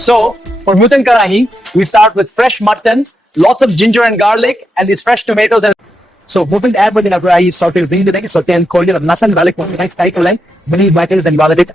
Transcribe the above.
So for muten karahi, we start with fresh mutton, lots of ginger and garlic, and these fresh tomatoes. And so moving add within a karahi, sauté the sauté and korean of nasan garlic, nice type of line, many vitals and validate.